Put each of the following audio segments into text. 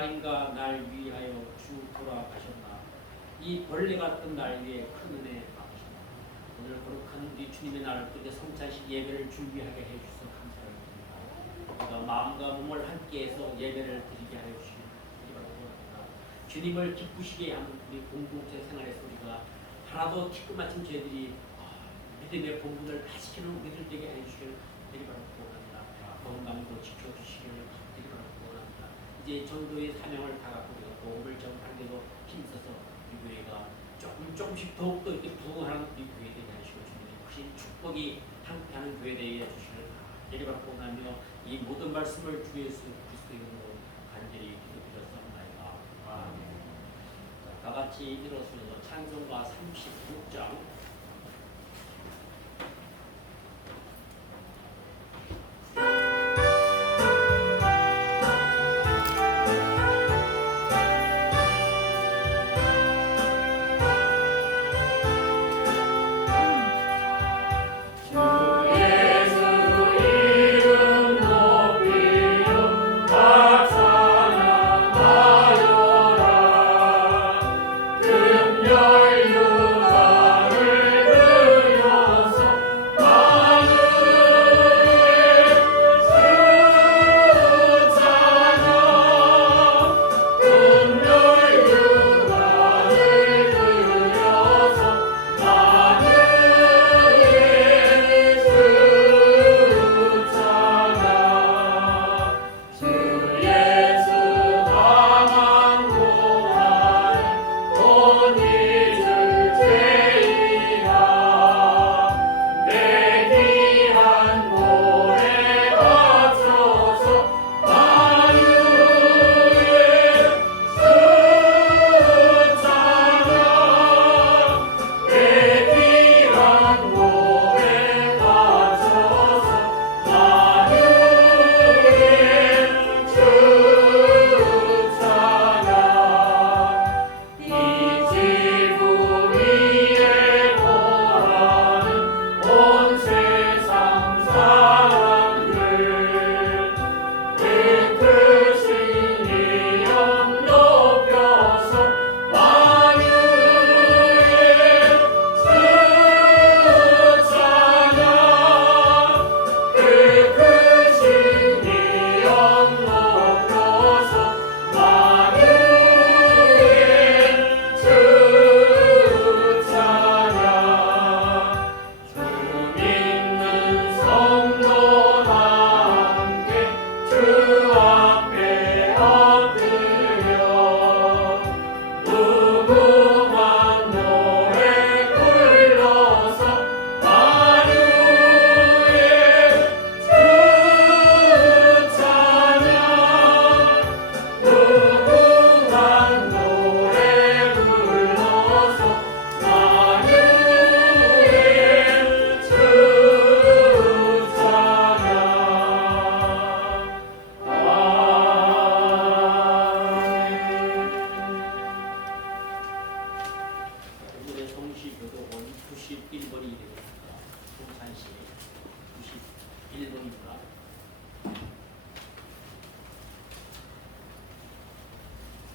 날인가 날 위하여 주 돌아가셨나. 이 벌레 같은 날 위에 큰 은혜 받으셨나. 오늘 거룩한 우리 주님의 날을 뜨게 성찬식 예배를 준비하게 해주셔서 감사를 드립니다. 우리가 마음과 몸을 함께해서 예배를 드리게 하여 주시기 바랍니다. 주님을 기쁘시게 하는 우리 공동체 생활에서 우리가 하나도 티끌맞힌 죄들이 믿음의 본분을 다 지키는 우리들 되게 해주시길 바랍니다. 건강도 지켜주시길 바랍니다. 이제 전도의 사명을 다갖고 우리가 복음을 전하기로 힘써서 우리 교회가 조금씩 더욱더 이렇게 부흥하는 우리 교회 되게 하시고 주님의 크신 축복이 함께하는 교회 되게 해주시길 바랍니다. 이 모든 말씀을 주 예수 그리스도의 이름으로 간절히 기도드렸사옵나이다. 아멘. 다 같이 일어서서 찬송가 36장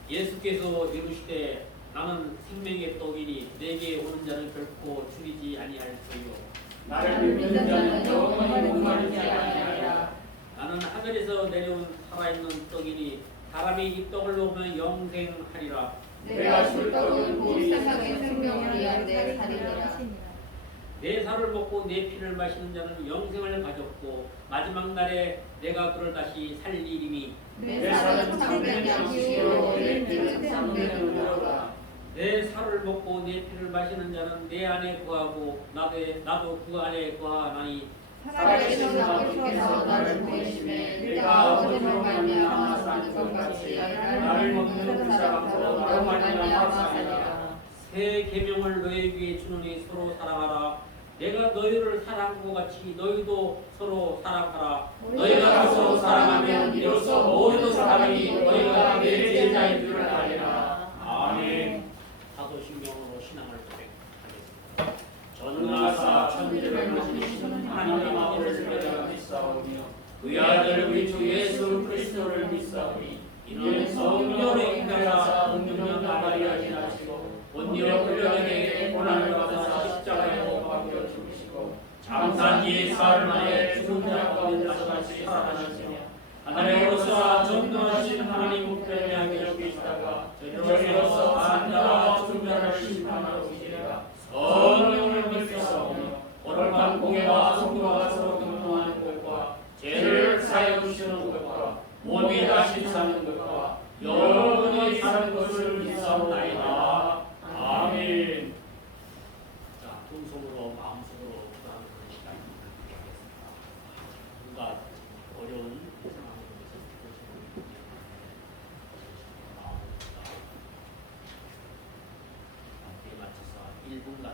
예수께서 이르시되 나는 생명의 떡이니 내게 오는 자는 결코 줄이지 아니할지요. 나를 믿는 자는 영원히 목마르지 아니하리라. 나는 하늘에서 내려온 살아있는 떡이니 사람이 이 떡을 먹으면 영생하리라. 내가 줄 떡은 곧 세상의 생명을 위한 내 살이니라. 내 살을 먹고 내 피를 마시는 자는 영생을 가졌고 마지막 날에 내가 그를 다시 살리리니 내 살은 참된 양식이요 내 피는 참된 우러라. 내 살을 먹고 내 피를 마시는 자는 내 안에 거하고 나도 그 안에 거하나니 살아계신 아버지께서 나를 보이심에 내가 아버지로 말미암아 사는 것 같이 나를 먹는 그 사람도 나로 말미암아 사리라. 새 계명을 너희에게 주노니 서로 사랑하라. 내가 너희를 사랑한 것 같이 너희도 서로 사랑하라. 너희가 서로 사랑하면 이로써 모든 사람이 너희가 내 제자인 줄 알리라. 아멘. 사도신경으로 신앙을 고백하겠습니다. 전능하사 천지를 만드시는 하나님 아버지를 내가 믿사오며 그 아들 우리 주 예수 그리스도를 믿사오니 이는 성령 이 사흘 만에 죽은 자 가운데 다시 살아나시며 하늘에로서 전능하신 하나님 우편에 앉아 계시다가 저리로서 산 자와 죽은 자를 심판하러 오시리라. 성령을 믿사오며 거룩한 공예와 성도가 서로 교통하는 것과 죄를 사하여 주시는 것과 몸이 다시 사는 것과 영원히 사는 것을 믿사옵나이다. 아멘. 자, 통성으로 마음속으로 기도하는 그런 시간을 갖겠습니다. 누가 어려운 상황에 대해서 보시는 마음입니다. 이에 맞춰서 1분간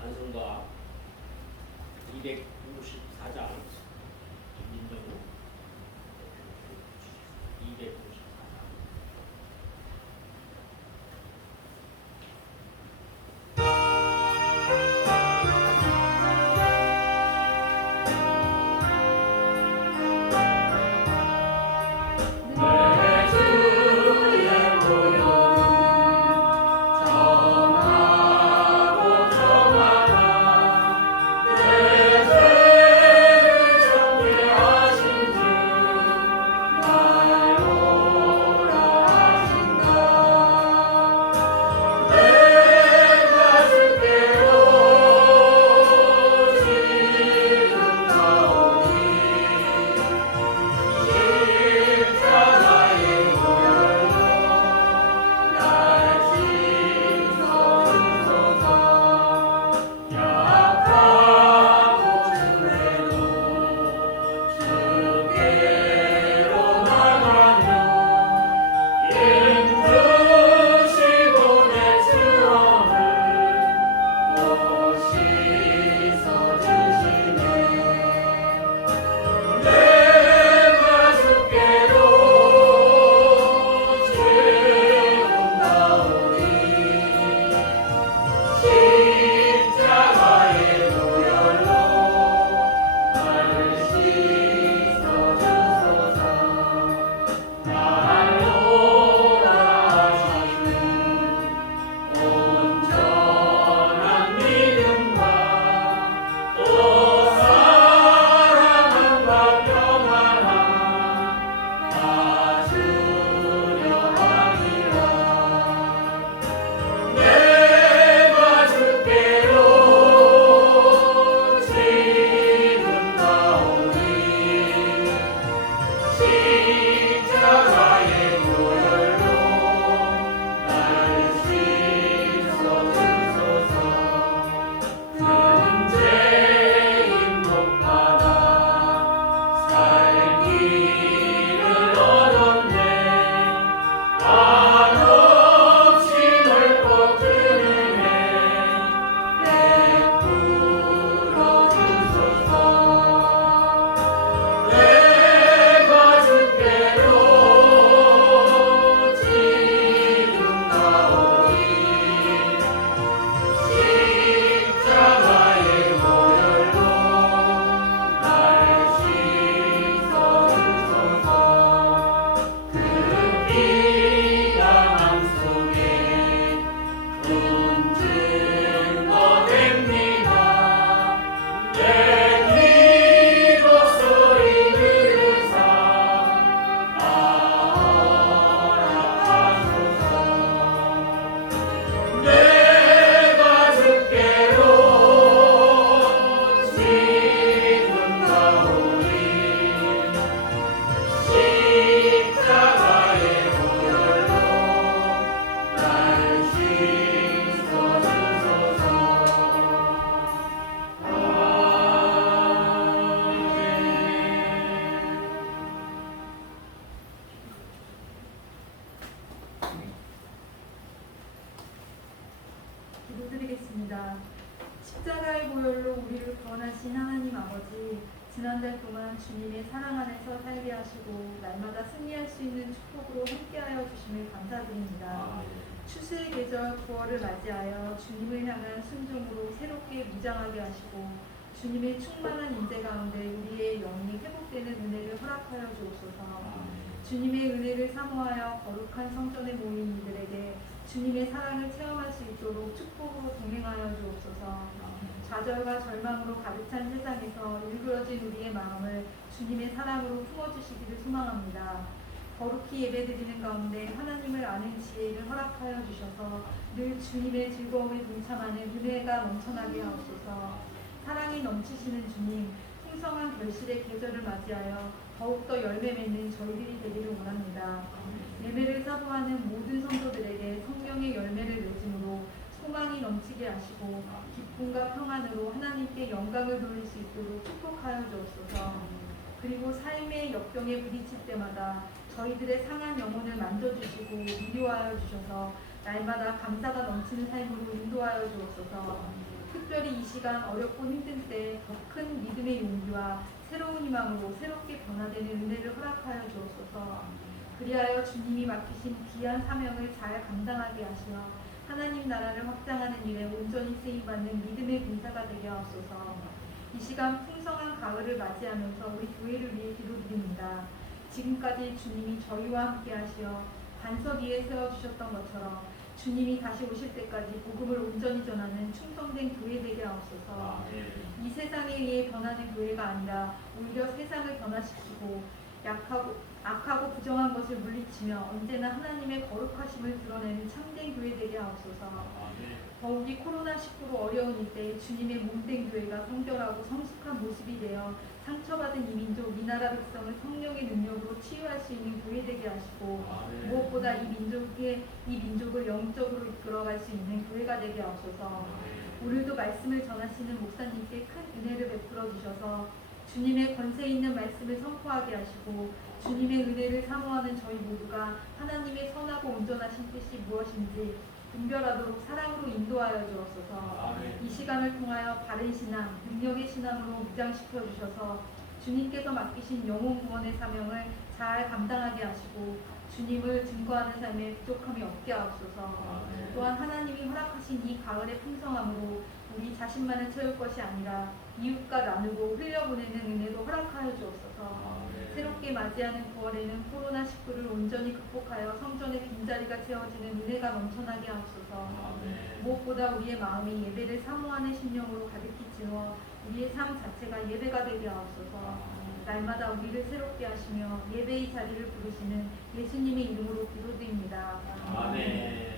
찬송가 294장 김민정으로 294장 내 기도드리겠습니다. 십자가의 보혈로 우리를 구원하신 하나님 아버지, 지난달 동안 주님의 사랑 안에서 살게 하시고 날마다 승리할 수 있는 축복으로 함께하여 주심을 감사드립니다. 추수의 계절 9월을 맞이하여 주님을 향한 순종으로 새롭게 무장하게 하시고 주님의 충만한 인재 가운데 우리의 영이 회복되는 은혜를 허락하여 주옵소서. 주님의 은혜를 사모하여 거룩한 성전에 모인 이들에게 주님의 사랑을 체험할 수 있도록 축복으로 동행하여 주옵소서. 좌절과 절망으로 가득 찬 세상에서 일그러진 우리의 마음을 주님의 사랑으로 품어주시기를 소망합니다. 거룩히 예배드리는 가운데 하나님을 아는 지혜를 허락하여 주셔서 늘 주님의 즐거움에 동참하는 은혜가 넘쳐나게 하옵소서. 사랑이 넘치시는 주님, 풍성한 결실의 계절을 맞이하여 더욱더 열매 맺는 저희들이 되기를 원합니다. 예배를 사모하는 모든 성도들에게 성령의 열매를 맺음으로 소망이 넘치게 하시고 기쁨과 평안으로 하나님께 영광을 돌릴 수 있도록 축복하여 주옵소서. 그리고 삶의 역경에 부딪힐 때마다 저희들의 상한 영혼을 만져주시고 위로하여 주셔서 날마다 감사가 넘치는 삶으로 인도하여 주옵소서. 특별히 이 시간 어렵고 힘든 때 더 큰 믿음의 용기와 새로운 희망으로 새롭게 변화되는 은혜를 허락하여 주옵소서. 그리하여 주님이 맡기신 귀한 사명을 잘 감당하게 하시어 하나님 나라를 확장하는 일에 온전히 쓰임받는 믿음의 군사가 되게 하옵소서. 이 시간 풍성한 가을을 맞이하면서 우리 교회를 위해 기도드립니다. 지금까지 주님이 저희와 함께 하시어 반석 위에 세워주셨던 것처럼 주님이 다시 오실 때까지 복음을 온전히 전하는 충성된 교회 되게 하옵소서. 이 세상에 의해 변하는 교회가 아니라 오히려 세상을 변화시키고 악하고 부정한 것을 물리치며 언제나 하나님의 거룩하심을 드러내는 참된 교회 되게 하옵소서. 더욱이 코로나19로 어려운 이때 주님의 몸된 교회가 성결하고 성숙한 모습이 되어 상처받은 이 민족, 이 나라 백성을 성령의 능력으로 치유할 수 있는 교회 되게 하시고 무엇보다 이 민족을 영적으로 이끌어갈 수 있는 교회가 되게 하옵소서. 오늘도 말씀을 전하시는 목사님께 큰 은혜를 베풀어 주셔서 주님의 권세 있는 말씀을 선포하게 하시고 주님의 은혜를 사모하는 저희 모두가 하나님의 선하고 온전하신 뜻이 무엇인지 분별하도록 사랑으로 인도하여 주옵소서. 이 시간을 통하여 바른 신앙, 능력의 신앙으로 무장시켜 주셔서 주님께서 맡기신 영혼 구원의 사명을 잘 감당하게 하시고 주님을 증거하는 삶에 부족함이 없게 하옵소서. 또한 하나님이 허락하신 이 가을의 풍성함으로 우리 자신만을 채울 것이 아니라 이웃과 나누고 흘려보내는 은혜도 허락하여 주옵소서. 새롭게 맞이하는 9월에는 코로나19를 온전히 극복하여 성전의 빈자리가 채워지는 은혜가 넘쳐나게 하옵소서. 무엇보다 우리의 마음이 예배를 사모하는 심령으로 가득히 채워 우리의 삶 자체가 예배가 되게 하옵소서. 날마다 우리를 새롭게 하시며 예배의 자리를 부르시는 예수님의 이름으로 기도드립니다. 아멘.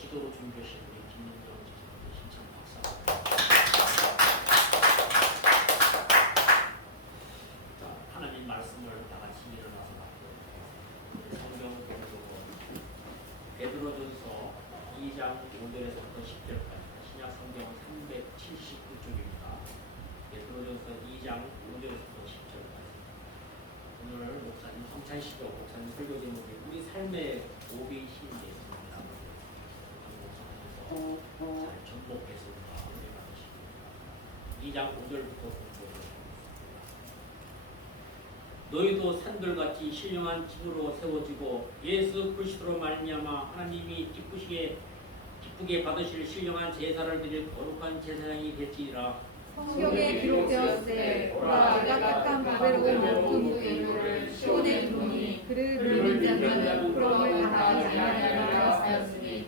기도로 준비하신 우리 김민정 지사님 신청 박사. 하나님 말씀을 다 같이 일어나서 받고 성경 공독은 베드로전서 2장 5절에서부터 10절까지 신약 성경은 379쪽입니다. 베드로전서 2장 5절에서부터 10절까지. 오늘 목사님 성찬식과 목사님 설교 제목이 우리 삶의 오비 시인이 잘 전복해서 은혜 받으십니다. 2장 5절부터 공부하겠습니다. 너희도 산들같이 신령한 집으로 세워지고 예수 그리스도로 말미암아 하나님이 기쁘게 받으실 신령한 제사를 드릴 거룩한 제사장이 될지니라. 성경에 기록되었으되 오라 내가 딱한 바벨론 높은 무게를 시온에 두노니 그를 믿는 자는 부끄러움을 당하지 아니하리라 하였으니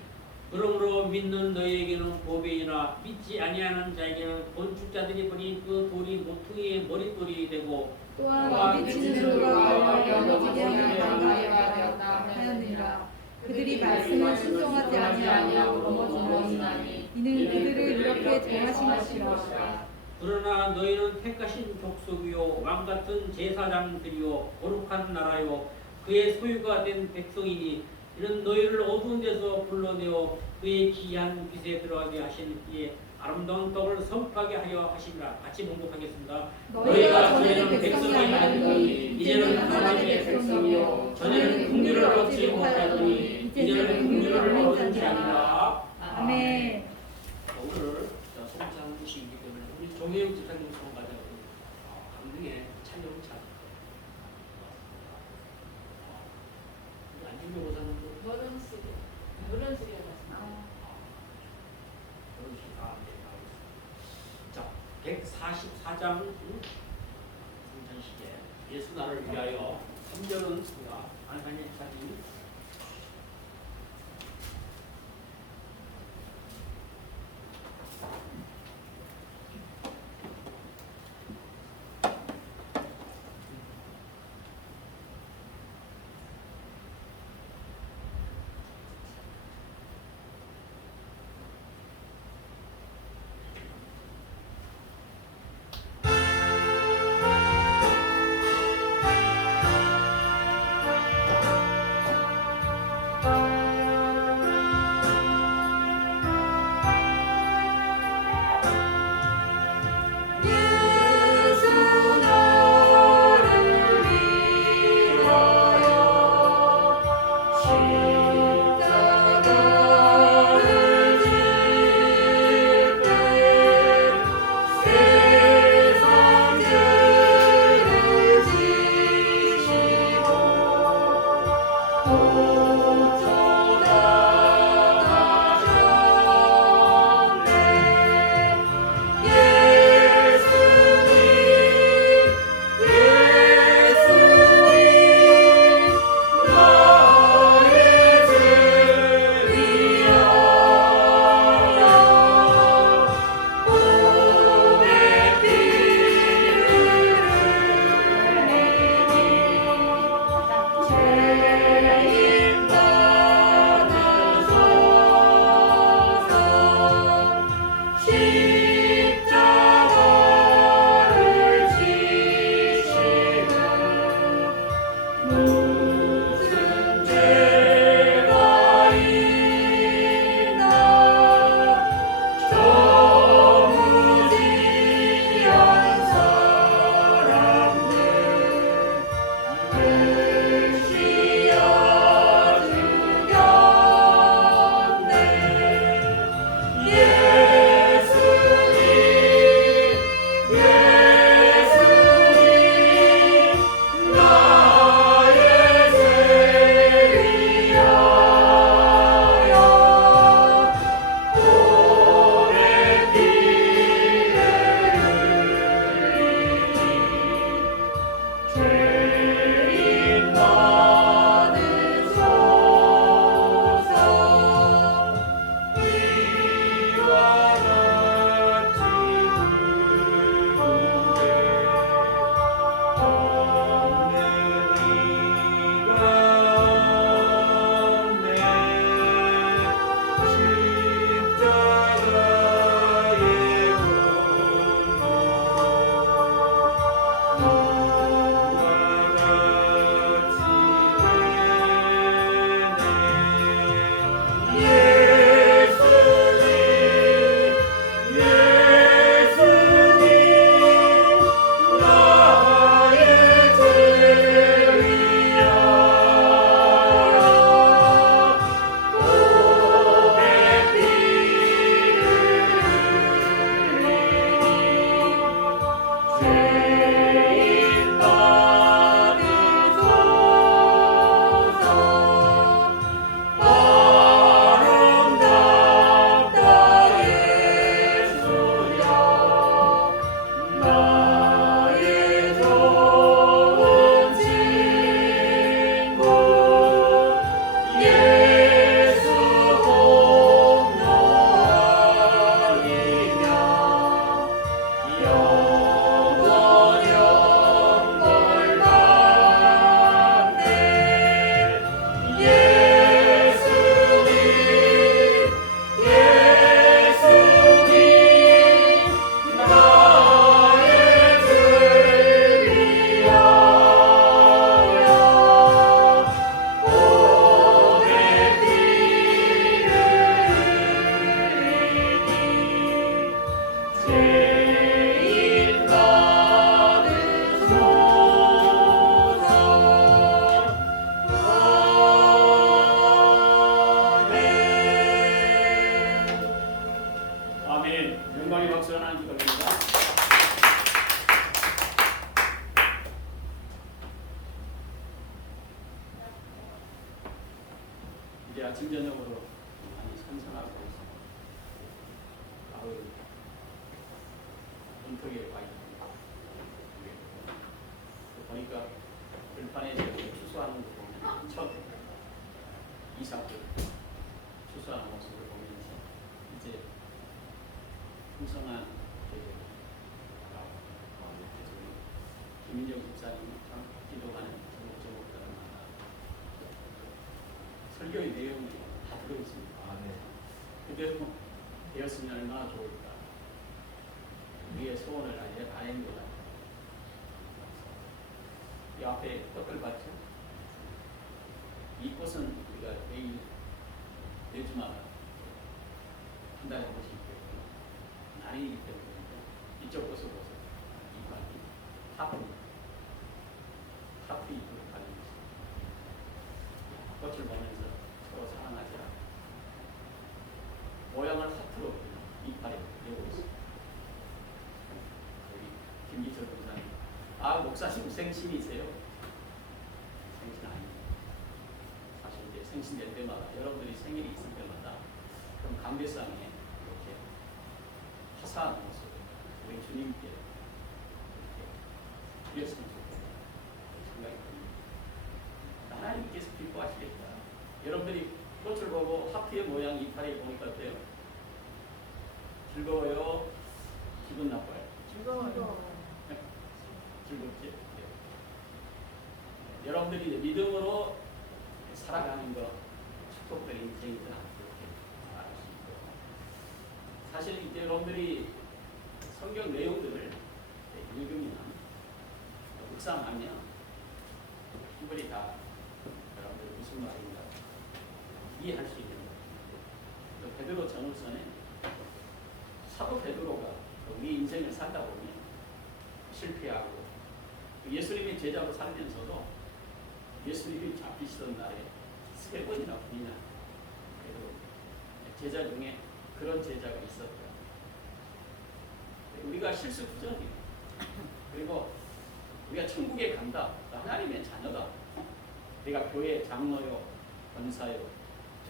그러므로 믿는 너희에게는 보배이나 믿지 아니하는 자에게는 건축자들이 버린 그 돌이 모퉁이의 머릿돌이 되고 또한 미치는 돌과 관련되게 하는 방가가 되었다 하였느니라. 그들이 말씀을 순종하지 당하지 아니하고 넘어지나니 이는 그들을 이렇게 정하신 것이라. 그러나 너희는 택하신 족속이요 왕 같은 제사장들이요 거룩한 나라요 그의 소유가 된 백성이니 이는 너희를 어두운 데서 불러내어 그의 기이한 빛에 들어가게 하신 이의 아름다운 떡을 선포하게 하려 하심이라. 같이 봉독하겠습니다. 너희가 전에는 백성이 아니었더니 이제는 하나님의 백성이요 전에는 긍휼을 얻지 못하였더니 이제는 긍휼을 얻은 자니라. 아멘. 오늘 성찬 주시기 때문에 우리 종혜영 집사님 성가자 감동의 찬양찬 안중근 목사님 노른 소리가 나서 자, 144장 성찬식에 예수 나를 위하여 3절은 우리가 안산의 사진 주방의 박수를 하나 주겠습니다. 이제 아침 저녁으로 많이 선선하고 있습니다. 가을 문턱에 와 있습니다. 보니까 들판에 추수하는 거 보면 첫 이삭들 추수하는 모습을 보면서 이제 풍성한 김민정 집사님 참 기도하는 제목들을 만나 설교의 내용이 다 들어있습니다. 그대로 되었으면 얼마나 좋을까. 우리의 소원을 아닙니다. 이 앞에 꽃들 봤죠? 이 꽃은 우리가 매일 매주마다 한 달에 한 번씩 있거든요. 날이기 때문에 이쪽 꽃을 보세요. 이관이 하프 잎으로 가는 것입니다. 꽃을 보면서 서로 사랑하자. 모양을 하프로 이파리 내고 있습니다. 우리 김기철 목사님, 목사님 생신이세요? 생신 아닙니다. 사실 이제 생신될 때마다 여러분들이 생일이 있을 때마다 그럼 강대상에 이렇게 화사한 모습 우리 주님께 이렇게 드렸으면 좋겠다 생각이 듭니다. 하나님께서 기뻐하시겠다. 여러분들이 꽃을 보고 하프의 모양 이파리 보니까 어때요? 즐거워요? 기분 나빠요? 즐겁지? 네. 여러분들이 이제 믿음으로 살아가는 거 축복된 인생이다 이렇게 말할 수 있고, 사실 이제 여러분들이 성경 내용들을 읽으면 묵상하면 충분히 다 여러분들이 무슨 말인가 이해할 수 있는 거예요. 베드로 전후서는 사도 베드로가 우리 인생을 살다 보면 실패하고 예수님의 제자로 살면서도 예수님이 잡히시던 날에 3번이나 분이나 제자 중에 그런 제자가 있었다. 우리가 실수부정이에요. 그리고 우리가 천국에 간다. 하나님의 자녀다. 내가 교회 장로요, 권사요,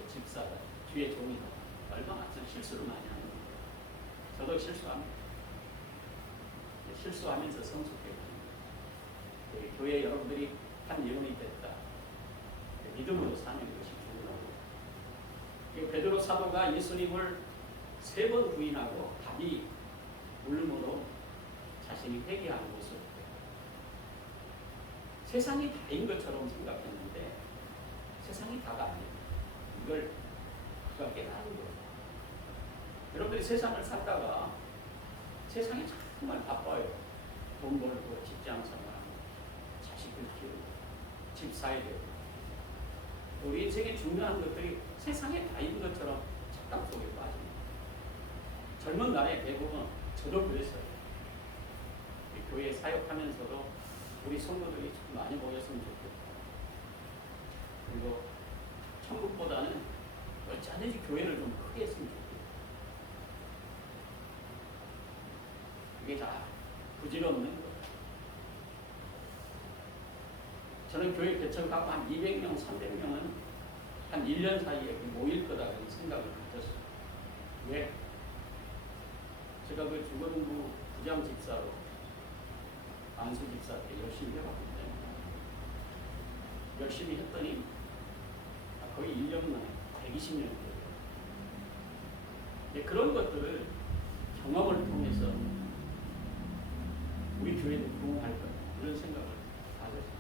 집사다, 주의 종이다. 얼마나 실수를 많이 하는 거예요. 저도 실수합니다. 실수하면서 성숙해요. 교회 여러분들이 한 영혼이 됐다. 믿음으로 사는 것이 중요하고, 베드로 사도가 예수님을 3번 부인하고 답이 울음으로 자신이 회개하는 모습, 세상이 다인 것처럼 생각했는데 세상이 다가 아니에요. 이걸 그가 깨달은 거예요. 여러분들이 세상을 살다가 세상이 정말 바빠요. 돈 벌고 직장 생활하고 자식을 키우고 집 사야 되고, 우리 인생에 중요한 것들이 세상에 다인 것처럼 착각 속에 빠집니다. 젊은 날에 대부분 저도 그랬어요. 교회 사역하면서도 우리 성도들이 좀 많이 모였으면 좋겠다. 그리고 천국보다는 어찌하든지 교회를 좀 크게 했으면 좋겠다. 이게 다 부질없는 거예요. 저는 교회 개척하고 한 200명, 300명은 한 1년 사이에 모일 거다라는 생각을 가졌어요. 왜? 제가 그 주거동부 부장 집사로 안수 집사 때 열심히 해봤기 때문에 열심히 했더니 거의 1년 만에 120년 돼요. 그런 것들을 경험을 통해서 우리 교회도 부흥할 것 이런 생각을 가졌습니다.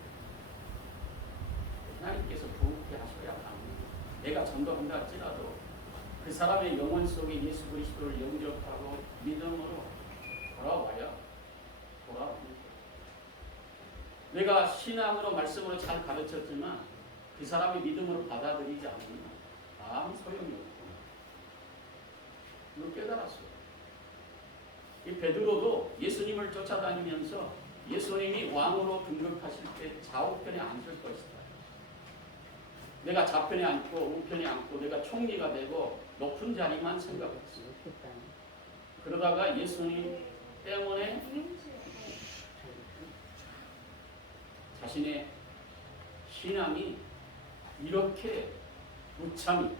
하나님께서 부흥케 하셔야 합니다. 내가 전도한다 할지라도 그 사람의 영혼 속에 예수 그리스도를 영접하고 믿음으로 돌아옵니다. 내가 신앙으로 말씀으로 잘 가르쳤지만 그 사람이 믿음으로 받아들이지 않으면 아무 소용이 없구나. 이걸 깨달았어요. 이 베드로도 예수님을 쫓아다니면서 예수님이 왕으로 등극하실 때 좌우편에 앉을 것이다. 내가 좌편에 앉고 우편에 앉고 내가 총리가 되고 높은 자리만 생각했어요. 그러다가 예수님 때문에 자신의 신앙이 이렇게 무참히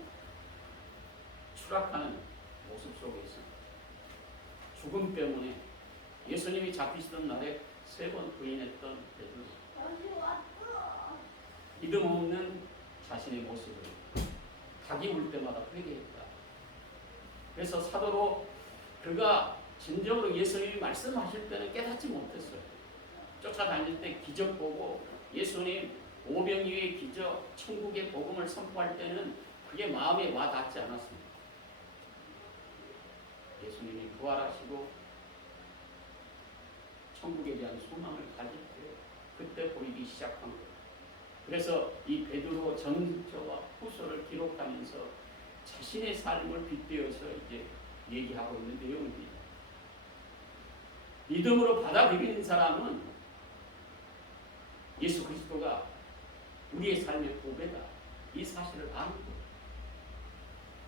추락하는 모습 속에서 죽음 때문에 예수님이 잡히시던 날에 3번 부인했던 베드로, 믿음 없는 자신의 모습을 닭이 울 때마다 회개했다. 그래서 사도로 그가 진정으로 예수님이 말씀하실 때는 깨닫지 못했어요. 쫓아다닐 때 기적 보고 예수님 오병이의 기적, 천국의 복음을 선포할 때는 그게 마음에 와 닿지 않았습니다. 예수님이 부활하시고 천국에 대한 소망을 가질 때 그때 보이기 시작한 거예요. 그래서 이 베드로 전서와 후서를 기록하면서 자신의 삶을 빗대어서 이제 얘기하고 있는 내용입니다. 믿음으로 받아들이는 사람은 예수 그리스도가 우리의 삶의 보배다, 이 사실을 아는 거예요.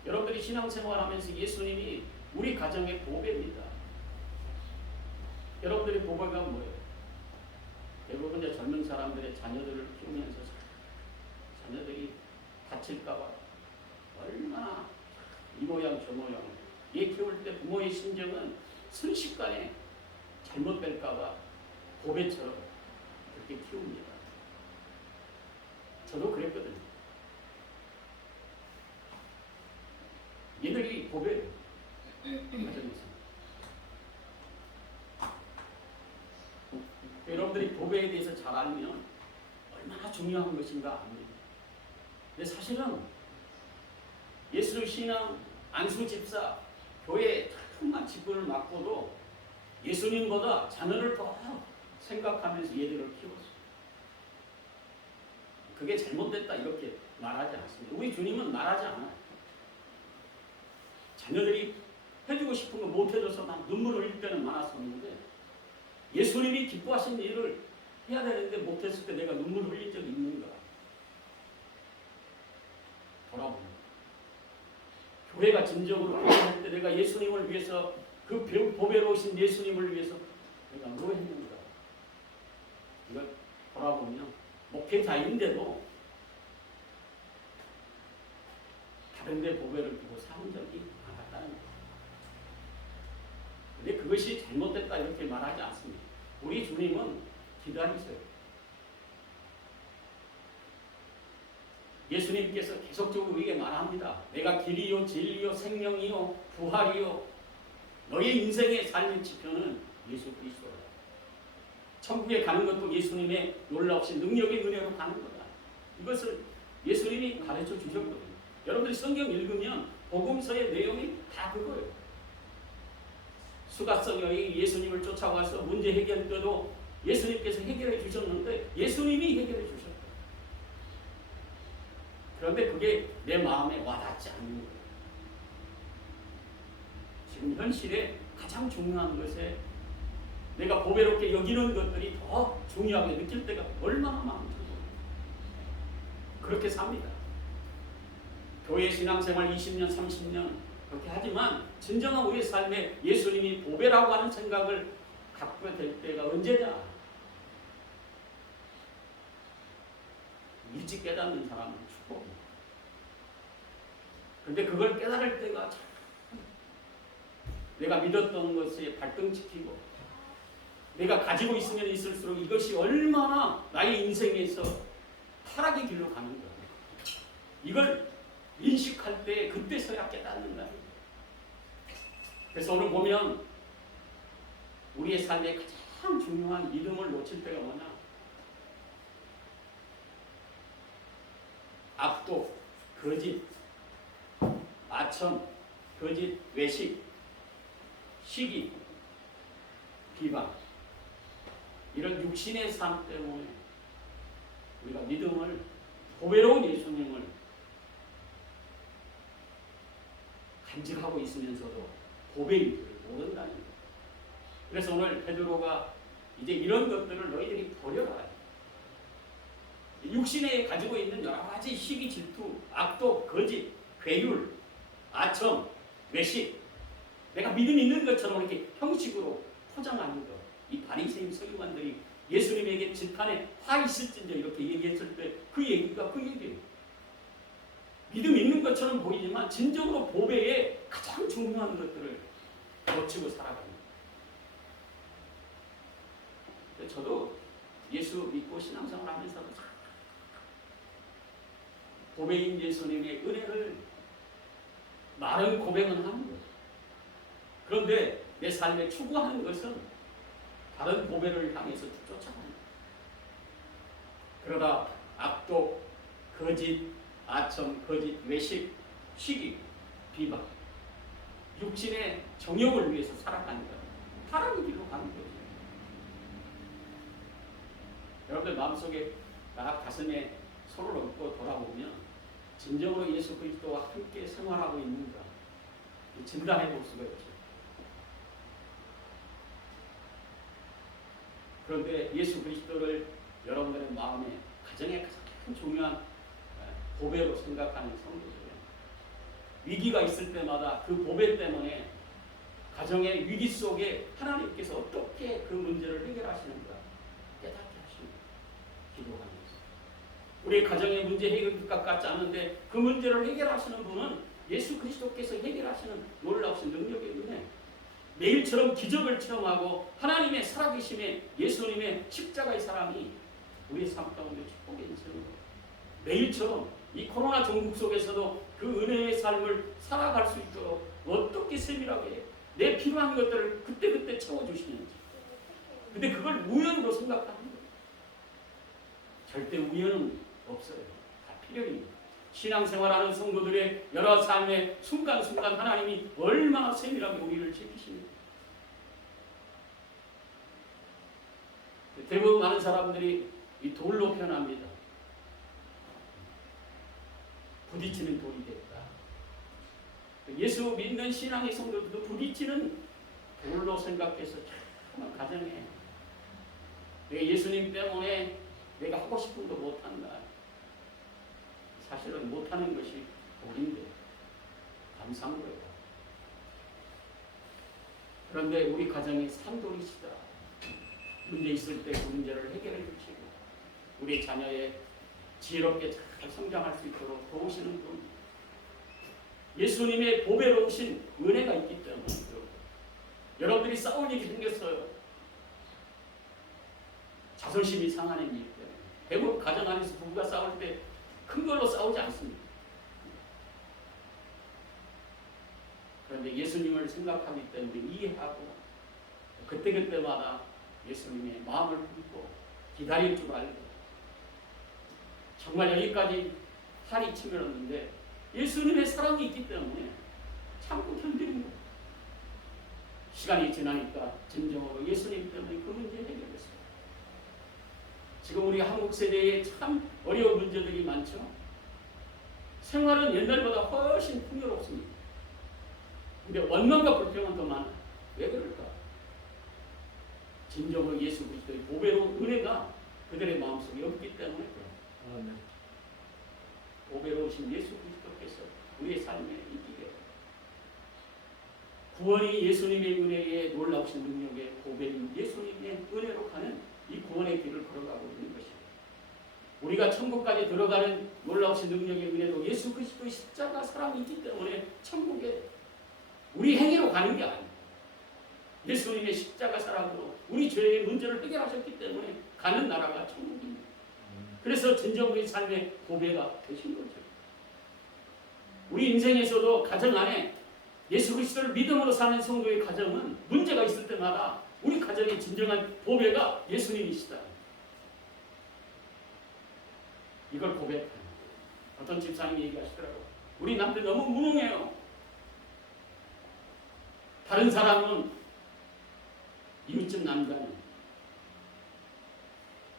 여러분들이 신앙생활하면서 예수님이 우리 가정의 보배입니다. 여러분들의 보배가 뭐예요? 대부분 이제 젊은 사람들의 자녀들을 키우면서 자녀들이 다칠까봐 얼마나 이 모양 저 모양 얘 키울 때 부모의 심정은 순식간에 잘못될까봐 보배처럼 그렇게 키웁니다. 저도 그랬거든요. 얘들이 보배예요. 가정에서. 여러분들이 보배에 대해서 잘 알면 얼마나 중요한 것인가 압니다. 근데 사실은 예수 신앙, 안수 집사, 교회 조금만 직분을 맡고도 예수님보다 자녀를 더 생각하면서 얘들을 키웠어요. 그게 잘못됐다 이렇게 말하지 않습니다. 우리 주님은 말하지 않아요. 자녀들이 해주고 싶은 거 못 해줘서 막 눈물 흘릴 때는 많았었는데 예수님이 기뻐하신 일을 해야 되는데 못했을 때 내가 눈물 흘린 적이 있는가? 돌아보면 교회가 진정으로 교회할 때 내가 예수님을 위해서 그 보배로우신 예수님을 위해서 내가 뭐 했는가? 이걸 돌아보면 목회자인데도 다른 데 보배를 두고 사는 적이 많았다는 거예요. 근데 그것이 잘못됐다 이렇게 말하지 않습니다. 우리 주님은 기다리세요. 예수님께서 계속적으로 우리에게 말합니다. 내가 길이요 진리요 생명이요 부활이요 너의 인생의 삶의 지표는 예수 그리스도다. 천국에 가는 것도 예수님의 놀라우신 능력의 은혜로 가는 거다. 이것을 예수님이 가르쳐 주셨거든요. 여러분들이 성경 읽으면 복음서의 내용이 다 그거예요. 수가성 여인이 예수님을 쫓아와서 문제 해결 때도 예수님께서 해결해 주셨는데 예수님이 해결해 주셨다. 그런데 그게 내 마음에 와닿지 않는 거예요. 지금 현실에 가장 중요한 것에 내가 보배롭게 여기는 것들이 더 중요하게 느낄 때가 얼마나 많은지 그렇게 삽니다. 교회 신앙생활 20년, 30년 그렇게 하지만 진정한 우리의 삶에 예수님이 보배라고 하는 생각을 갖게 될 때가 언제냐? 일찍 깨닫는 사람은 축복입니다. 그런데 그걸 깨달을 때가 참 내가 믿었던 것에 발등지키고 내가 가지고 있으면 있을수록 이것이 얼마나 나의 인생에서 타락의 길로 가는 거야. 이걸 인식할 때 그때서야 깨닫는다. 그래서 오늘 보면 우리의 삶에 가장 중요한 믿음을 놓칠 때가 뭐냐? 악독, 거짓, 아첨, 거짓, 외식, 시기, 비방 이런 육신의 삶 때문에 우리가 믿음을 보배로운 예수님을 간직하고 있으면서도 보배인 줄 모른다는 거예요. 그래서 오늘 베드로가 이제 이런 것들을 너희들이 버려라. 육신에 가지고 있는 여러 가지 시기, 질투, 악독, 거짓, 괴율, 아첨, 외식 내가 믿음 있는 것처럼 이렇게 형식으로 포장하는 것. 이 바리새인 서기관들이 예수님에게 질판에 화 있을진저 이렇게 얘기했을 때 그 얘기가 그 얘기예요. 믿음 있는 것처럼 보이지만 진정으로 보배의 가장 중요한 것들을 거치고 살아갑니다. 저도 예수 믿고 신앙생활 하면서 보배인 예수님의 은혜를 말은 고백은 하는 거예요. 그런데 내 삶에 추구하는 것은 다른 보배를 향해서 쫓아가는 거예요. 그러다 악독, 거짓, 아첨, 거짓, 외식, 시기, 비방, 육신의 정욕을 위해서 살아가는 거예요. 타락의 길로 가는 거예요. 여러분들 마음속에 나 가슴에 손을 얹고 돌아보면 진정으로 예수 그리스도와 함께 생활하고 있는가 진단해 볼 수가 있죠. 그런데 예수 그리스도를 여러분들의 마음에 가정에 가장 중요한 보배로 생각하는 성도들은 위기가 있을 때마다 그 보배 때문에 가정의 위기 속에 하나님께서 어떻게 그 문제를 해결하시는가 깨닫게 하시는 기도하는 것입니다. 우리 가정의 문제 해결과 같지 않은데 그 문제를 해결하시는 분은 예수 그리스도께서 해결하시는 놀라우신 능력의 은혜, 매일처럼 기적을 체험하고 하나님의 살아계심에 예수님의 십자가의 사랑이 우리의 삶 가운데 축복의 인생으로 매일처럼 이 코로나 전국 속에서도 그 은혜의 삶을 살아갈 수 있도록 어떻게 세밀하게 내 필요한 것들을 그때그때 채워주시는지. 근데 그걸 우연으로 생각하는 거예요. 절대 우연은 없어요. 다 필연입니다. 신앙생활하는 성도들의 여러 삶의 순간순간 하나님이 얼마나 세밀하게 우리를 지키십니까? 대부분 많은 사람들이 이 돌로 표현합니다. 부딪히는 돌이 됐다. 예수 믿는 신앙의 성도들도 부딪히는 돌로 생각해서 참 가정에 내가 예수님 때문에 내가 하고 싶은 거 못한다. 사실은 못하는 것이 돌인데 감사한 거예요. 그런데 우리 가정이 산돌이시다. 문제 있을 때 그 문제를 해결해 주시고 우리 자녀의 지혜롭게 잘 성장할 수 있도록 도우시는 분, 예수님의 보배로우신 은혜가 있기 때문에 여러분들이 싸울 일이 생겼어요. 자존심이 상하는 일 때문에. 대부분 가정 안에서 부부가 싸울 때 큰 걸로 싸우지 않습니다. 그런데 예수님을 생각하기 때문에 이해하고 그때그때마다 예수님의 마음을 품고 기다릴 줄 알고 정말 여기까지 살이 치밀었는데 예수님의 사랑이 있기 때문에 참고 견디는 거예요. 시간이 지나니까 진정으로 예수님 때문에 그 문제 해결됐어요. 지금 우리 한국 세대에 참 어려운 문제들이 많죠. 생활은 옛날보다 훨씬 풍요롭습니다. 근데 원망과 불평은 더 많아요. 왜 그럴까? 진정으로 예수 그리스도의 보배로운 은혜가 그들의 마음속에 없기 때문에 그래요. 보배로우신 예수 그리스도께서 우리의 삶에 있기에 구원이 예수님의 은혜에 놀라우신 능력의 보배인 예수님의 은혜로 가는 이 구원의 길을 걸어가고 있는 것입니다. 우리가 천국까지 들어가는 놀라우신 능력의 은혜도 예수 그리스도의 십자가 사랑이 있기 때문에 천국에 우리 행위로 가는 게 아니에요. 예수님의 십자가 사랑으로 우리 죄의 문제를 해결하셨기 때문에 가는 나라가 천국입니다. 그래서 진정 우리 삶의 보배가 되신 거죠. 우리 인생에서도 가정 안에 예수 그리스도를 믿음으로 사는 성도의 가정은 문제가 있을 때마다 우리 가정의 진정한 보배가 예수님이시다. 이걸 고백하는 거예요. 어떤 집사님이 얘기하시더라고요. 우리 남편 너무 무능해요. 다른 사람은 이웃집 남자는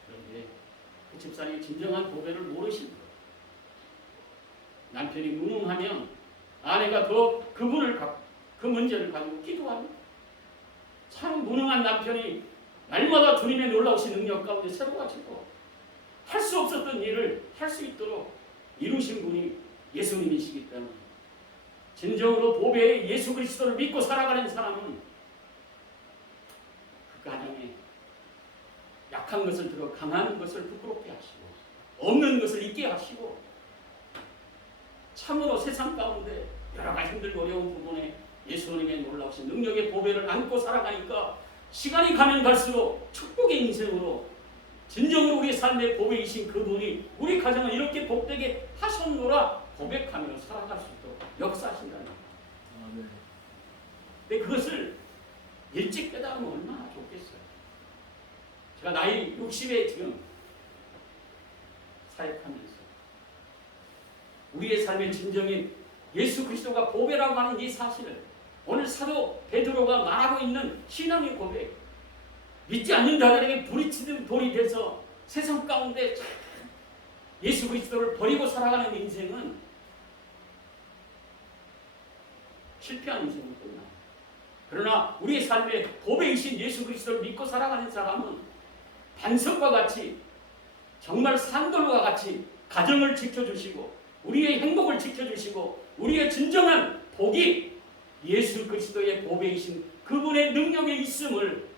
그런데 그 집사님이 진정한 보배를 모르시는 거예요. 남편이 무능하면 아내가 더 그 문제를 가지고 기도하는 거예요. 참 무능한 남편이 날마다 주님의 놀라우신 능력 가운데 새로워지고 할 수 없었던 일을 할 수 있도록 이루신 분이 예수님이시기 때문에 진정으로 보배의 예수 그리스도를 믿고 살아가는 사람은 그 가정에 약한 것을 들어 강한 것을 부끄럽게 하시고 없는 것을 있게 하시고 참으로 세상 가운데 여러 가지 힘들고 어려운 부분에 예수님의 놀라우신 능력의 보배를 안고 살아가니까 시간이 가면 갈수록 축복의 인생으로 진정으로 우리의 삶의 보배이신 그분이 우리 가정을 이렇게 복되게 하셨노라 고백하며 살아갈 수 있도록 역사하신다는 거예요. 근데 그것을 일찍 깨달으면 얼마나 좋겠어요. 제가 나이 60에 지금 사역하면서 우리의 삶의 진정인 예수 그리스도가 보배라고 하는 이 사실을 오늘 사도 베드로가 말하고 있는 신앙의 고백, 믿지 않는 자들에게 부딪히는 돌이 돼서 세상 가운데 예수 그리스도를 버리고 살아가는 인생은 실패한 인생으로 끝나요. 그러나 우리의 삶에 보배이신 예수 그리스도를 믿고 살아가는 사람은 반석과 같이 정말 산돌과 같이 가정을 지켜주시고 우리의 행복을 지켜주시고 우리의 진정한 복이 예수 그리스도의 보배이신 그분의 능력에 있음을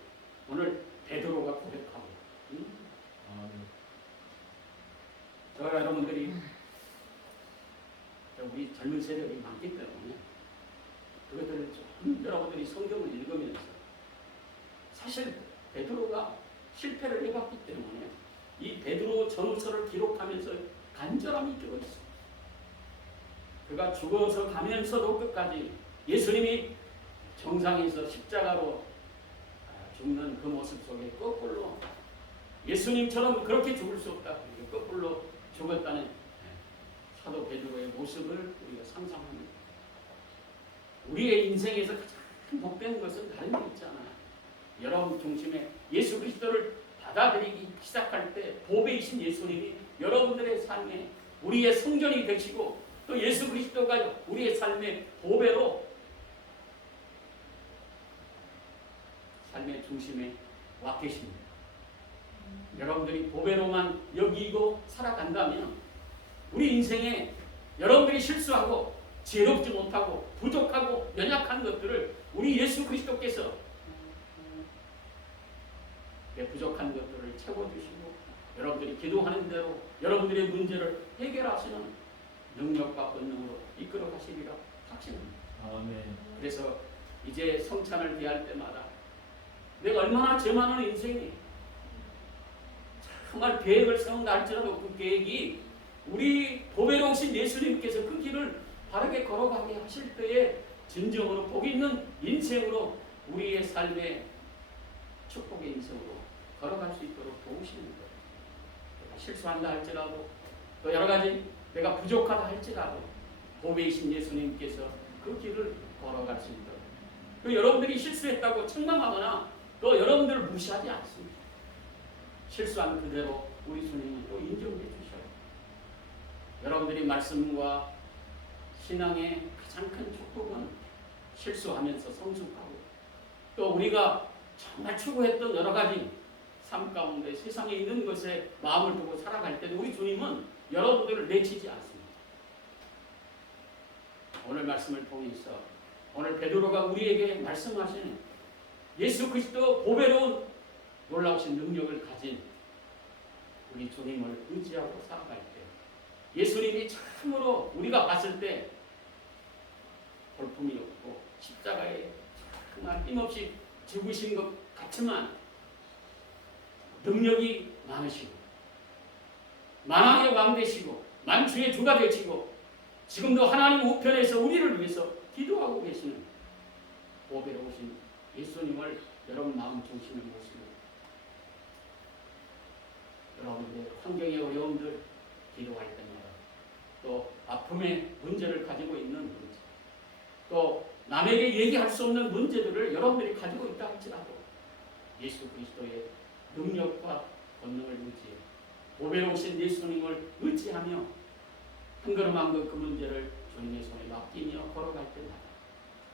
오늘 베드로가 고백하고 저와 여러분들이 우리 젊은 세력이 많기 때문에 그것들을 좀 여러분들이 성경을 읽으면서 사실 베드로가 실패를 해봤기 때문에 이 베드로 전후서를 기록하면서 간절함이 들어있어요. 그가 죽어서 가면서도 끝까지 예수님이 정상에서 십자가로 죽는 그 모습 속에 거꾸로 예수님처럼 그렇게 죽을 수 없다. 거꾸로 죽었다는 사도 베드로의 모습을 우리가 상상합니다. 우리의 인생에서 가장 복되는 것은 다른 게 있잖아요. 여러분 중심에 예수 그리스도를 받아들이기 시작할 때 보배이신 예수님이 여러분들의 삶에 우리의 성전이 되시고 또 예수 그리스도가 우리의 삶의 보배로 삶의 중심에 와 계십니다. 여러분들이 보배로만 여기고 살아간다면 우리 인생에 여러분들이 실수하고 지혜롭지 못하고 부족하고 연약한 것들을 우리 예수 그리스도께서 부족한 것들을 채워주시고 여러분들이 기도하는 대로 여러분들의 문제를 해결하시는 능력과 권능으로 이끌어 가시리라 확신합니다. 아멘. 그래서 이제 성찬을 대할 때마다 내가 얼마나 죄 많은 인생이 정말 계획을 세운다 할지라도 그 계획이 우리 보배로우신 예수님께서 그 길을 바르게 걸어가게 하실 때에 진정으로 복이 있는 인생으로 우리의 삶의 축복의 인생으로 걸어갈 수 있도록 도우시는 거예요. 내가 실수한다 할지라도 또 여러 가지 내가 부족하다 할지라도 보배이신 예수님께서 그 길을 걸어갈 수 있도록 또 여러분들이 실수했다고 책망하거나 또 여러분들을 무시하지 않습니다. 실수한 그대로 우리 주님은 또 인정해 주셔요. 여러분들이 말씀과 신앙의 가장 큰 축복은 실수하면서 성숙하고 또 우리가 정말 추구했던 여러 가지 삶 가운데 세상에 있는 것에 마음을 두고 살아갈 때도 우리 주님은 여러분들을 내치지 않습니다. 오늘 말씀을 통해서 오늘 베드로가 우리에게 말씀하시는 예수 그리스도 보배로운 놀라우신 능력을 가진 우리 주님을 의지하고 살아갈 때 예수님이 참으로 우리가 봤을 때 볼품이 없고 십자가에 정말 힘없이 죽으신 것 같지만 능력이 많으시고 만왕의 왕 되시고 만주의 주가 되시고 지금도 하나님 우편에서 우리를 위해서 기도하고 계시는 보배로우신 예수님을 여러분 마음 중심에 모시고 여러분들의 환경의 어려움들 기도할 때마다 또 아픔의 문제를 가지고 있는 문제 또 남에게 얘기할 수 없는 문제들을 여러분들이 가지고 있다 할지라도 예수 그리스도의 능력과 권능을 의지해 보배로우신 예수님을 의지하며 한 걸음 한 걸 그 문제를 주님의 손에 맡기며 걸어갈 때마다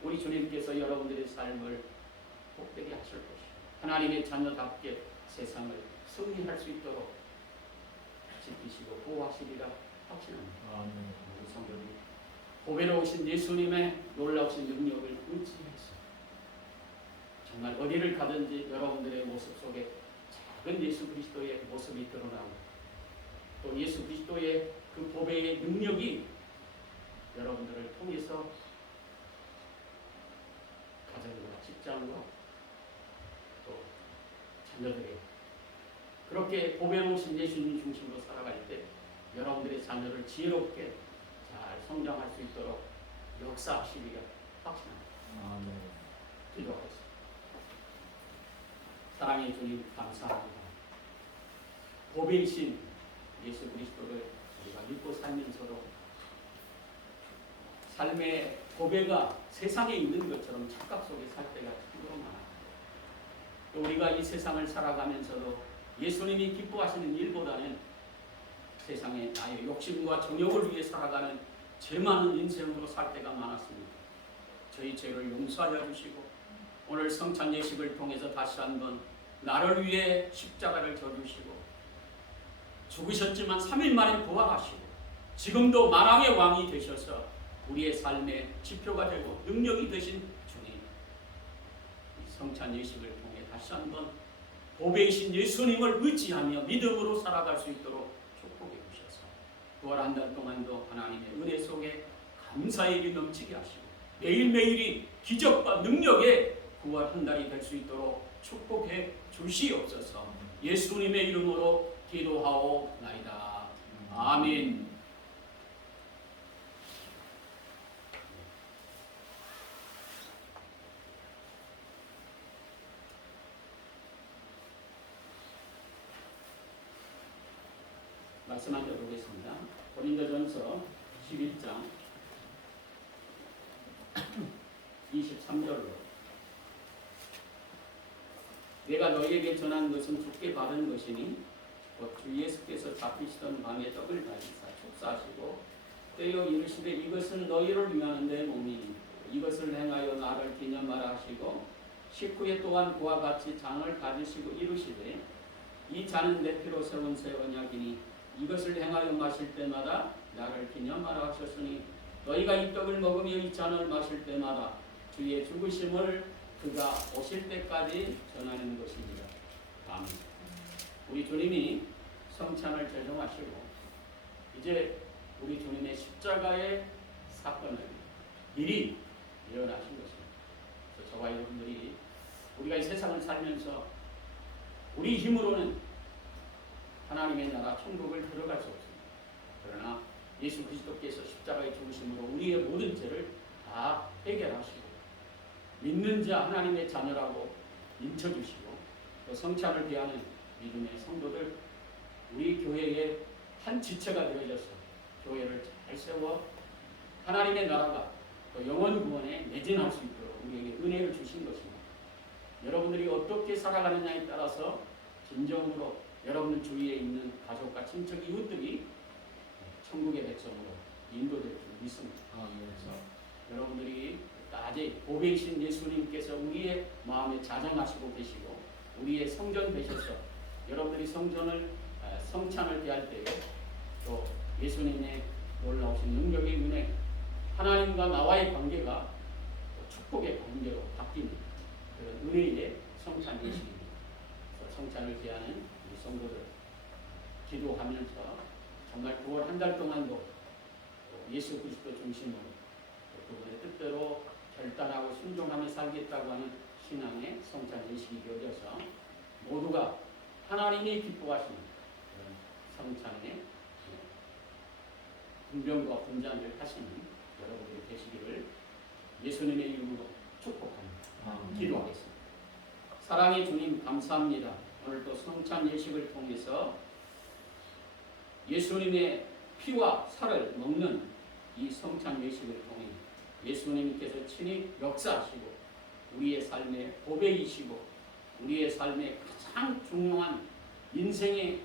우리 주님께서 여러분들의 삶을 복되게 하실 것이고 하나님의 자녀답게 세상을 승리할 수 있도록 지키시고 보호하시리라 확신합니다. 우리 성도님 보배로 오신 예수님의 놀라우신 능력을 의지해서 정말 어디를 가든지 여러분들의 모습 속에 작은 예수 그리스도의 모습이 드러나고 또 예수 그리스도의 그 보배의 능력이 여러분들을 통해서 가정과 직장과 또 자녀들에게 그렇게 보배로우신 예수님 중심으로 살아갈 때 여러분들의 자녀를 지혜롭게 잘 성장할 수 있도록 역사하시기가 확신합니다. 아멘. 기도하겠습니다. 사랑의 주님 감사합니다. 보배이신 예수 그리스도를 우리가 믿고 살면서도 삶의 보배가 세상에 있는 것처럼 착각 속에 살 때가 참으로 많아요. 또 우리가 이 세상을 살아가면서도 예수님이 기뻐하시는 일보다는 세상에 나의 욕심과 정욕을 위해 살아가는 죄 많은 인생으로 살 때가 많았습니다. 저희 죄를 용서하여 주시고 오늘 성찬 예식을 통해서 다시 한번 나를 위해 십자가를 져주시고 죽으셨지만 3일 만에 부활하시고 지금도 만왕의 왕이 되셔서 우리의 삶의 지표가 되고 능력이 되신 주님, 이 성찬 예식을 통해 다시 한번 보배이신 예수님을 의지하며 믿음으로 살아갈 수 있도록 축복해 주셔서 부활 한 달 동안도 하나님의 은혜 속에 감사의 일이 넘치게 하시고 매일매일이 기적과 능력의 부활 한 달이 될 수 있도록 축복해 주시옵소서. 예수님의 이름으로 기도하옵나이다. 아멘. 말씀 한 절 보겠습니다. 고린도전서 11장 23절로 내가 너희에게 전한 것은 주께 받은 것이니 곧 주 예수께서 잡히시던 밤에 떡을 가지사 축사하시고 떼어 이르시되 이것은 너희를 위하는 내 몸이니 이것을 행하여 나를 기념하라 하시고 식후에 또한 그와 같이 잔을 가지시고 이르시되 이 잔은 내 피로 세운 새 언약이니 이것을 행하여 마실 때마다 나를 기념하라 하셨으니 너희가 이 떡을 먹으며 이 잔을 마실 때마다 주의 죽으심을 그가 오실 때까지 전하는 것입니다. 아멘. 우리 주님이 성찬을 제정하시고 이제 우리 주님의 십자가의 사건을 미리 예언하신 것입니다. 그래서 저와 여러분들이 우리가 이 세상을 살면서 우리 힘으로는 하나님의 나라 천국을 들어갈 수 없습니다. 그러나 예수 그리스도께서 십자가의 죽으심으로 우리의 모든 죄를 다 해결하시고 믿는 자 하나님의 자녀라고 인쳐주시고 또 성찬을 대하는 믿음의 성도들 우리 교회의 한 지체가 되어져서 교회를 잘 세워 하나님의 나라가 또 영원 구원에 매진할 수 있도록 우리에게 은혜를 주신 것입니다. 여러분들이 어떻게 살아가느냐에 따라서 진정으로 여러분 주위에 있는 가족과 친척 이웃들이 천국의 백성으로 인도될 줄 믿습니다. 그래서 여러분들이 아직 보배이신 예수님께서 우리의 마음에 자정하시고 계시고 우리의 성전 되셔서 여러분들이 성찬을 대할 때에 또 예수님의 놀라우신 능력의 은혜 하나님과 나와의 관계가 축복의 관계로 바뀌는 그런 은혜의 성찬 예식입니다. 성찬을 대하는 우리 성도들 기도하면서 정말 9월 한 달 동안도 예수 그리스도 중심으로 그분의 뜻대로 결단하고 순종하며 살겠다고 하는 신앙의 성찬 예식이 되어져서 모두가 하나님이 기뻐하시는 그런 성찬의 분병과 분잔을 하시는 여러분들이 되시기를 예수님의 이름으로 축복합니다. 기도하겠습니다. 사랑의 주님 감사합니다. 오늘도 성찬 예식을 통해서 예수님의 피와 살을 먹는 이 성찬 예식을 통해 예수님께서 친히 역사하시고 우리의 삶의 보배이시고 우리의 삶의 가장 중요한 인생의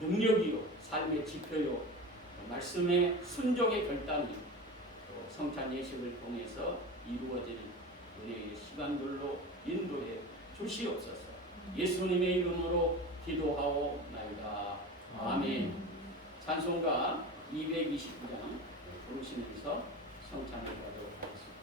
능력이요 삶의 지표요 말씀의 순종의 결단이 또 성찬 예식을 통해서 이루어지는 은혜의 시간들로 인도해 주시옵소서. 예수님의 이름으로 기도하옵나이다. 아멘. 찬송가 229장 부르시면서 성찬을 가도록 하겠습니다.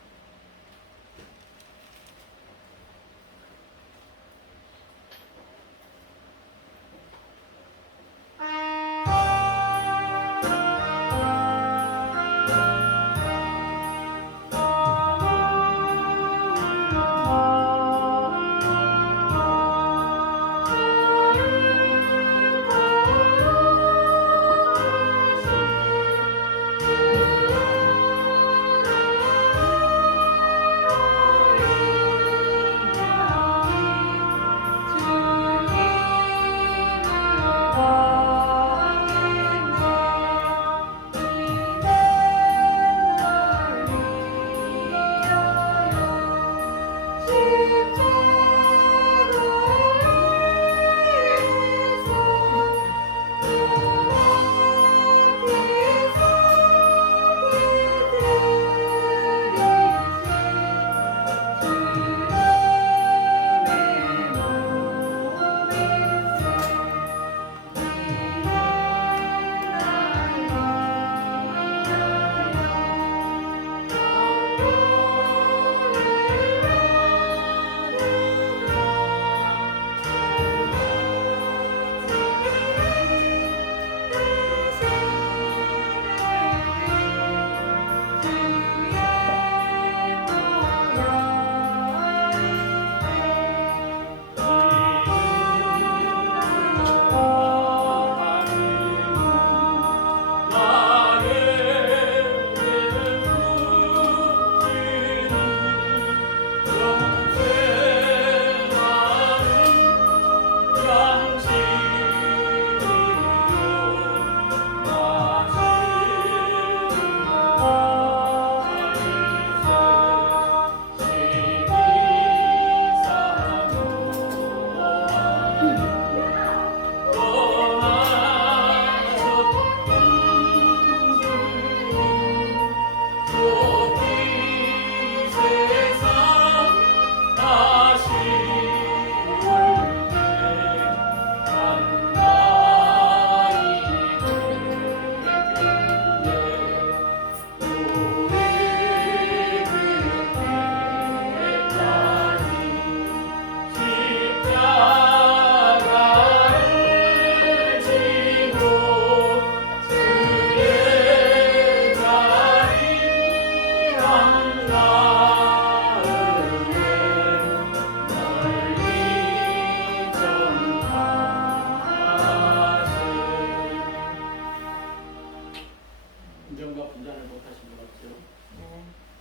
운전과 분전을 못하신 분 없죠?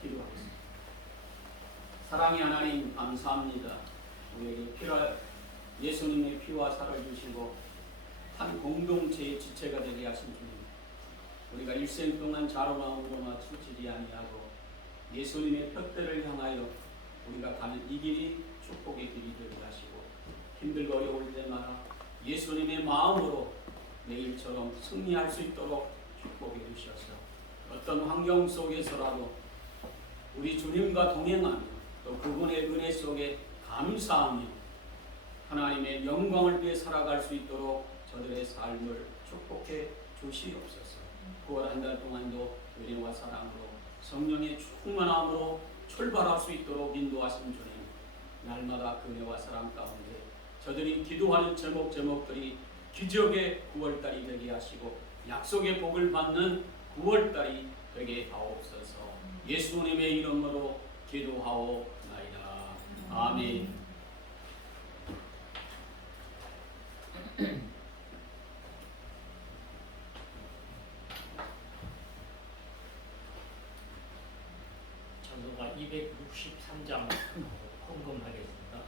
기도하겠습니다. 사랑의 하나님 감사합니다. 우리에게 예수님의 피와 살을 주시고 한 공동체의 지체가 되게 하신 주님, 우리가 일생 동안 자로나옴으로나 추치지 아니하고 예수님의 푯대를 향하여 우리가 가는 이 길이 축복의 길이 되게 하시고 힘들고 어려울 때마다 예수님의 마음으로 내일처럼 승리할 수 있도록 축복해 주셔서 어떤 환경 속에서라도 우리 주님과 동행하며 또 그분의 은혜 속에 감사하며 하나님의 영광을 위해 살아갈 수 있도록 저들의 삶을 축복해 주시옵소서. 9월 한 달 동안도 은혜와 사랑으로 성령의 충만함으로 출발할 수 있도록 인도하신 주님, 날마다 그 은혜와 사랑 가운데 저들이 기도하는 제목들이 기적의 9월달이 되게 하시고 약속의 복을 받는 9월달이 되게 하옵소서. 예수님의 이름으로 기도하옵나이다. 아멘. 전도가 263장 헌금하겠습니다.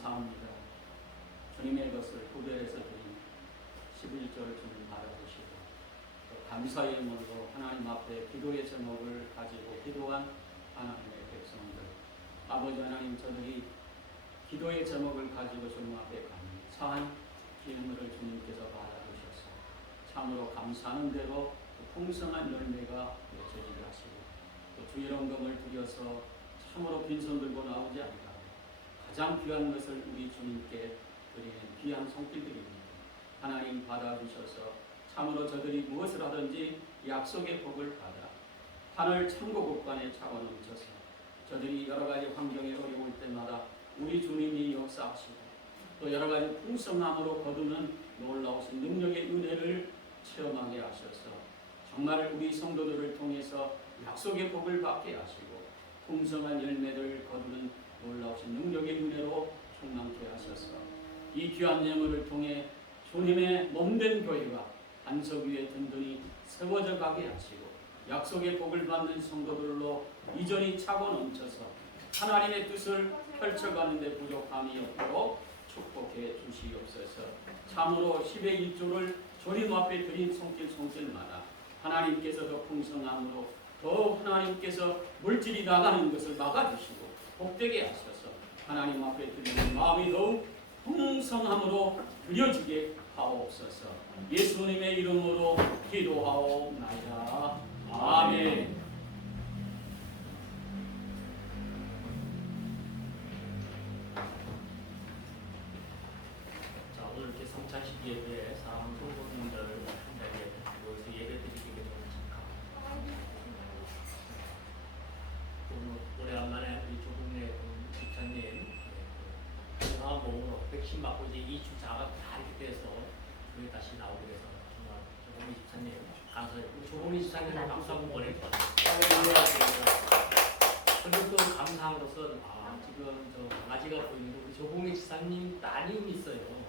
감사합니다. 주님의 것을 구별해서 드린 11조를 주님 바라보시고 또 감사의 몸으로 하나님 앞에 기도의 제목을 가지고 기도한 하나님의 백성들, 아버지 하나님, 저들이 기도의 제목을 가지고 주님 앞에 감사한 기름을 주님께서 받아주셔서 참으로 감사하는 대로 풍성한 열매가 맺어지게 하시고 또 주 영광을 드려서 참으로 빈손 들고 나오지 않고 가장 귀한 것을 우리 주님께 드리는 귀한 손길들입니다. 하나님 받아주셔서 참으로 저들이 무엇을 하든지 약속의 복을 받아 하늘 천국국간에 차고 넘쳐서 저들이 여러 가지 환경에 어려울 때마다 우리 주님이 역사하시고 또 여러 가지 풍성함으로 거두는 놀라우신 능력의 은혜를 체험하게 하셔서 정말 우리 성도들을 통해서 약속의 복을 받게 하시고 풍성한 열매를 거두는 놀라우신 능력의 은혜로 충만케 하셔서 이 귀한 예물을 통해 주님의 몸된 교회가 반석 위에 든든히 세워져 가게 하시고 약속의 복을 받는 성도들로 이전이 차고 넘쳐서 하나님의 뜻을 펼쳐가는 데 부족함이 없도록 축복해 주시옵소서. 참으로 10의 1조를 주님 앞에 드린 손길마다 하나님께서 더 풍성함으로 더 하나님께서 물질이 나가는 것을 막아주시고 복되게 하셔서 하나님 앞에 드리는 마음이 더욱 풍성함으로 드려지게 하옵소서. 예수님의 이름으로 기도하옵나이다. 아멘. 자, 오늘 이렇게 성찬식 예배에 사랑하는 성도님들 한 자리에 모여서 예배드리게 되었습니다. 오래간만에 우리 조국내 집사님 건강한 몸으로 백신 맞고 이제 2주차가 다 이렇게 돼서 그게 다시 나오게 돼서 정말 조국내 집사님 감사해요. 우리 조국내 집사님 박수 한번 보내주세요. 그리고 또 감사한 것은 지금 저 강아지가 보이는데 우리 조국내 집사님 따님이 있어요.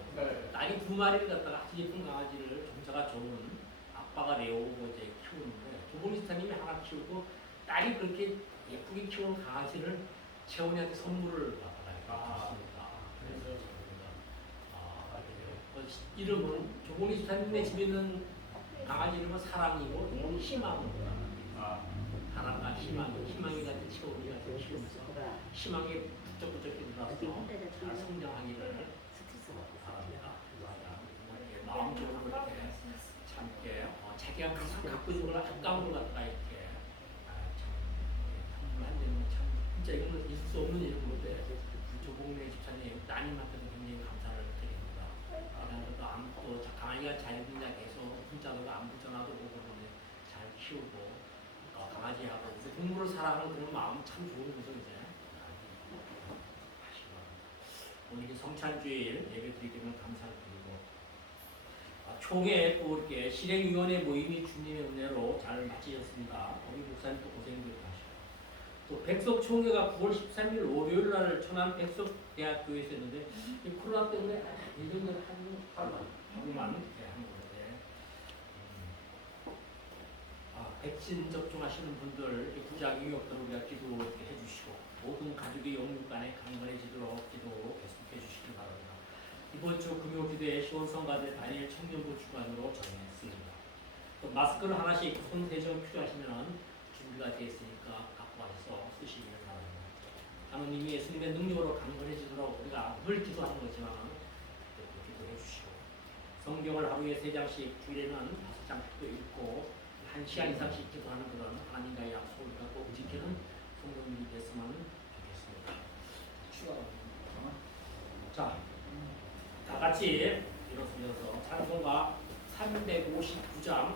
딸이 2마리를 갖다가 아주 예쁜 강아지를 종자가 좋은 아빠가 내오고 이제 키우는데 조국내 집사님이 하나 키우고 딸이 그렇게 예쁘게 키우는 강아지를 채원이한테 선물을 받았습니다. 그래서 이름은 조국내 집사님의 집에 있는 강아지 이름은 사랑이고 이름은 희망입니다. 사랑과 희망이 같은 채원이가 키우면서 희망이 부쩍부쩍 일어나서 잘 성장하기를 바랍니다. 마음적으로 이렇게 참게 자기가 항상 갖고 있는 걸 한가운데 갖다가 이렇게 선물한다는 참 진짜 이거는 있을 수 없는 일인데 조국내 집사님 따님한테도 굉장히 감사를 드립니다. 또 강아지가 잘 있느냐 계속 문자도 안부 전화도 오고 잘 키우고 강아지하고 동물을 사랑하는 그런 마음 참 좋은 거죠 이제. 오늘 이렇게 성찬주일 예배 드리기 때문에 감사를 드리고 총회 또 이렇게 실행위원회 모임이 주님의 은혜로 잘 마치셨습니다. 우리 목사님 또 고생들 하시고 또 백석총회가 9월 13일 월요일 날 천안 백석대학교에서 했는데 코로나 때문에 1년에 하루만 이렇게 하는 건데 백신 접종하시는 분들 부작용이 없도록 우리가 기도 이렇게 해주시고 모든 가족이 영육간에 강건해지도록 기도 계속해 주시기 바랍니다. 이번 주 금요기도에 시원성가대 단일 청년부 주관으로 정했습니다. 또 마스크를 하나씩 손 세정 필요하시면 준비가 되어 있으니까 갖고 와서 쓰시기 바랍니다. 하나님이 예수님의 능력으로 강건해지도록 우리가 늘 기도하는 거지만 기도해 주시고 성경을 하루에 3장씩 주일에는 5장씩도 읽고 1시간 이상씩 기도하는 그런 하나님과의 약속을 꼭 지키는 성도님이 됐으면 좋겠습니다. 자, 다 같이 일어서서 찬송가 359장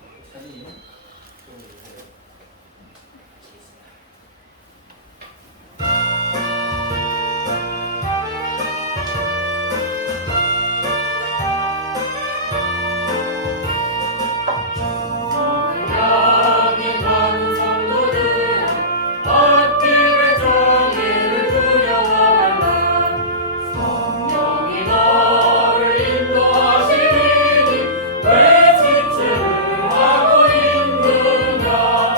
목사님 왜 지체를 하고 있느냐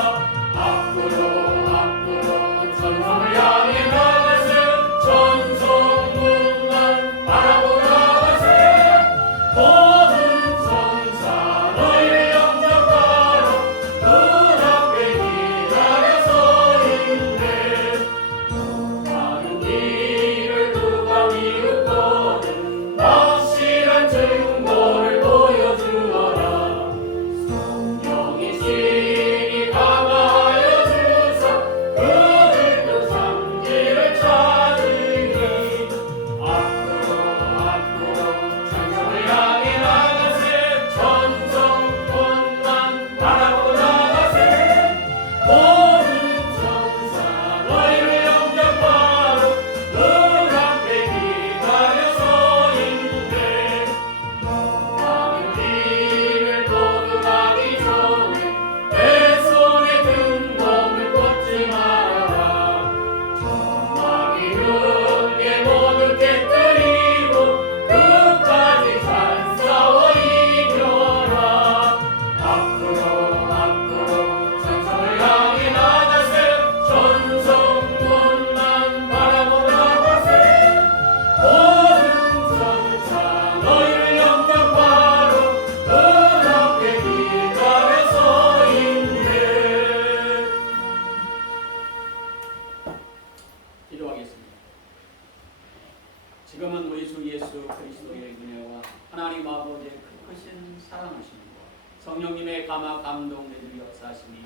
하나님 아버지의 크신 사랑하심과 성령님의 감화 감동 내주 역사하시니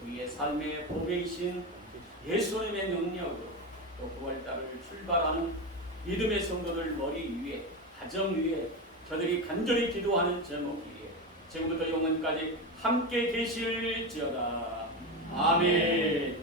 우리의 삶의 보배이신 예수님의 능력으로 또 9월달을 출발하는 믿음의 성도들 머리 위에 가정 위에 저들이 간절히 기도하는 제목이기에 지금부터 영원까지 함께 계실지어다. 아멘.